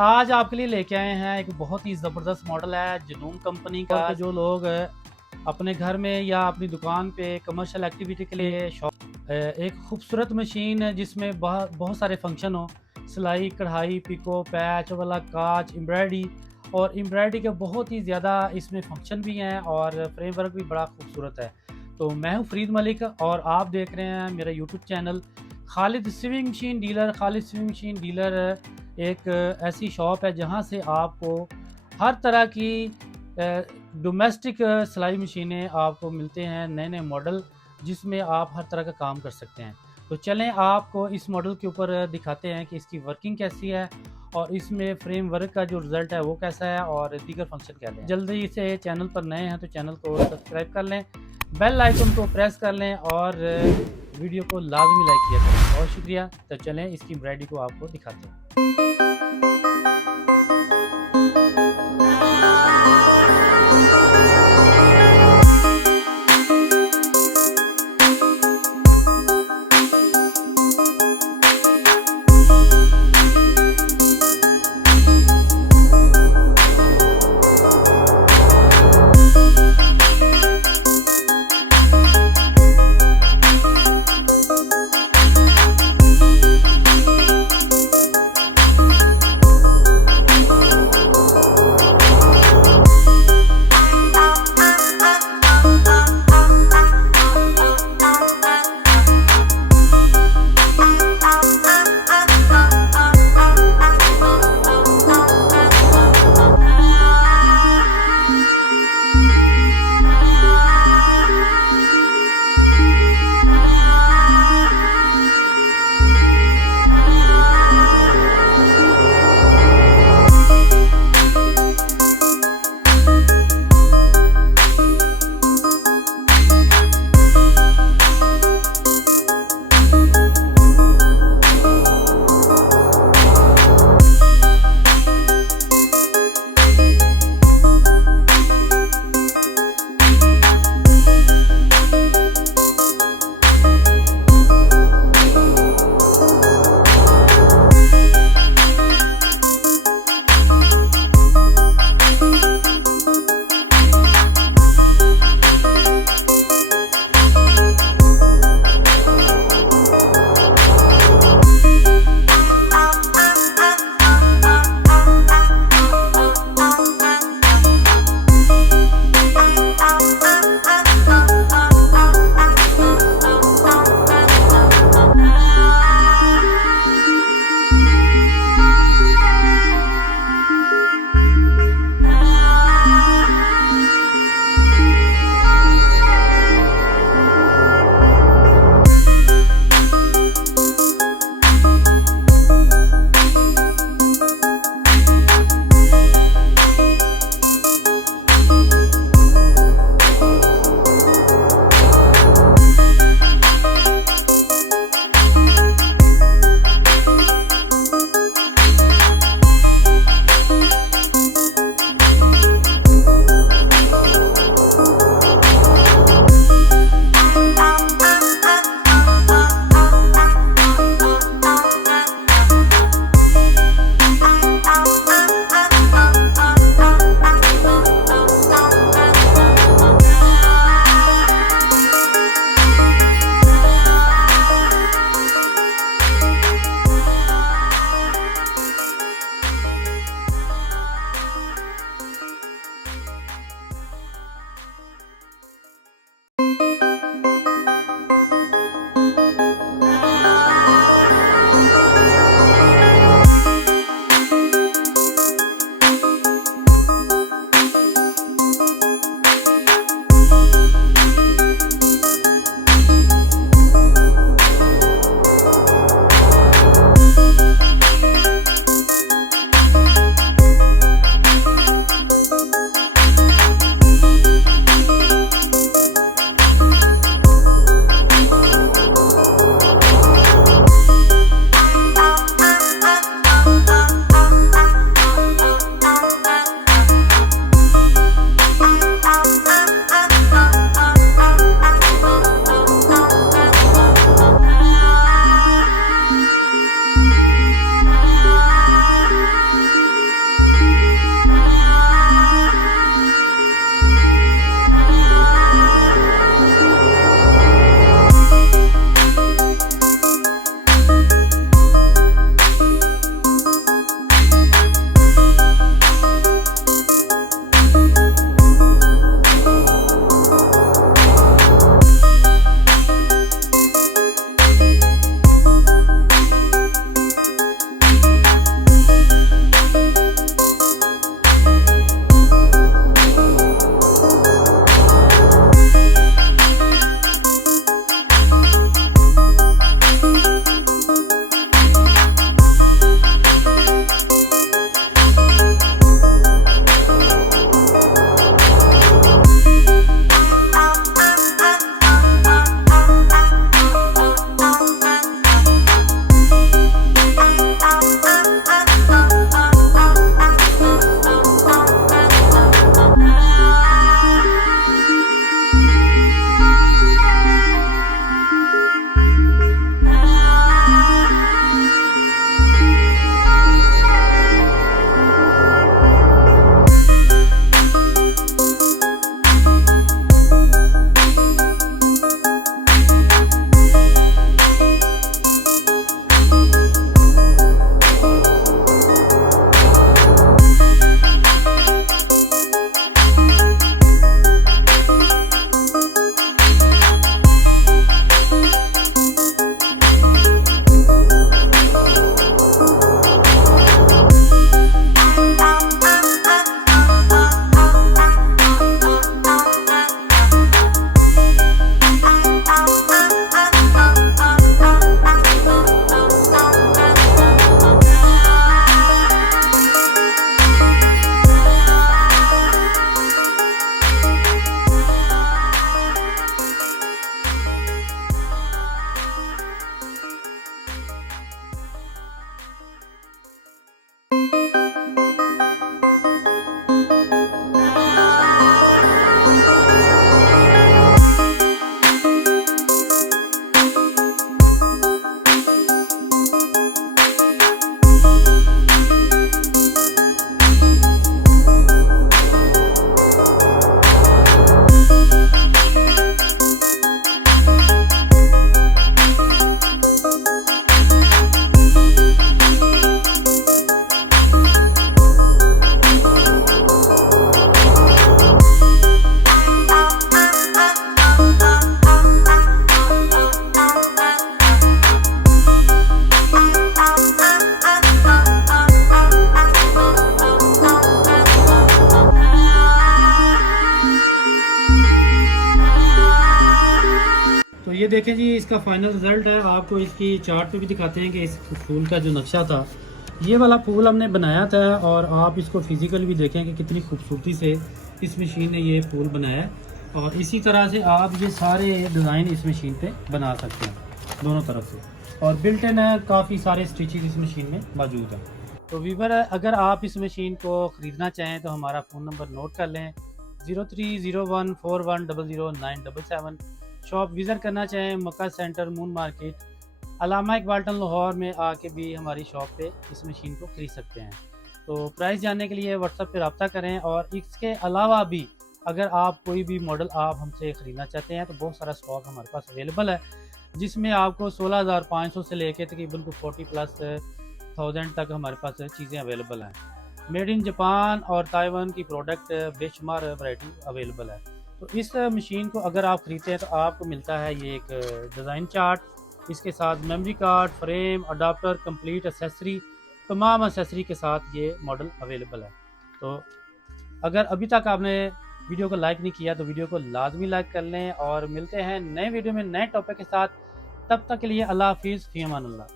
आज आपके लिए लेके आए हैं एक बहुत ही ज़बरदस्त मॉडल है जनूम कंपनी का। जो लोग अपने घर में या अपनी दुकान पे कमर्शियल एक्टिविटी के लिए शॉप एक खूबसूरत मशीन जिसमें बहुत सारे फंक्शन हो, सिलाई, कढ़ाई, पिको, पैच, ओवरलॉक, काज, एम्ब्रॉयडरी और एम्ब्रॉयडरी के बहुत ही ज़्यादा इसमें फंक्शन भी हैं और फ्रेमवर्क भी बड़ा खूबसूरत है। तो मैं हूँ फरीद मलिक और आप देख रहे हैं मेरा YouTube channel Khalid swimming machine dealer. Khalid swimming machine dealer एक ऐसी शॉप है जहां से आपको हर तरह की डोमेस्टिक सिलाई मशीनें आपको मिलते हैं, नए नए मॉडल जिसमें आप हर तरह का काम कर सकते हैं। तो चलें आपको इस मॉडल के ऊपर दिखाते हैं कि इसकी वर्किंग कैसी है और इसमें फ्रेम वर्क का जो रिज़ल्ट है वो कैसा है और दीगर फंक्शन क्या है। जल्दी से चैनल पर नए हैं तो चैनल को सब्सक्राइब कर लें, बेल आइकन को प्रेस कर लें और वीडियो को लाजमी लाइक किया करें। बहुत शुक्रिया। तो चलें इसकी एम्ब्रॉयडरी को आपको दिखाते हैं। देखें जी, इसका फाइनल रिजल्ट है। आपको इसकी चार्ट पे भी दिखाते हैं कि इस फूल का जो नक्शा था, ये वाला फूल हमने बनाया था, और आप इसको फिजिकल भी देखें कि कितनी खूबसूरती से इस मशीन ने ये फूल बनाया है। और इसी तरह से आप ये सारे डिज़ाइन इस मशीन पे बना सकते हैं दोनों तरफ से, और बिल्ट इन काफ़ी सारे स्टिचेस इस मशीन में मौजूद हैं। तो वीवर, अगर आप इस मशीन को ख़रीदना चाहें तो हमारा फ़ोन नंबर नोट कर लें, 030141000977। शॉप विज़िट करना चाहें मक्का centre, moon market, Allama Iqbal ton Lahore में आके भी हमारी शॉप पे इस मशीन को ख़रीद सकते हैं। तो प्राइस जानने के लिए व्हाट्सएप पे रब्ता करें। और इसके अलावा भी अगर आप कोई भी मॉडल आप हमसे ख़रीदना चाहते हैं तो बहुत सारा स्टॉक हमारे पास अवेलेबल है, जिसमें आपको 16,500 से लेकर तकरीबन 40+ तक हमारे पास चीज़ें अवेलेबल हैं। मेड इन जापान और ताइवान की प्रोडक्ट बेशुमार वैरायटी अवेलेबल है। तो इस मशीन को अगर आप ख़रीदते हैं तो आपको मिलता है ये एक डिज़ाइन चार्ट, इसके साथ memory card, frame, adapter, complete accessory, तमाम एसेसरी के साथ ये मॉडल अवेलेबल है। तो अगर अभी तक आपने वीडियो को लाइक नहीं किया तो वीडियो को लाजमी लाइक कर लें, और मिलते हैं नए वीडियो में नए टॉपिक के साथ। तब तक के लिए अल्लाह हाफिज़, फ़ी अमान अल्लाह।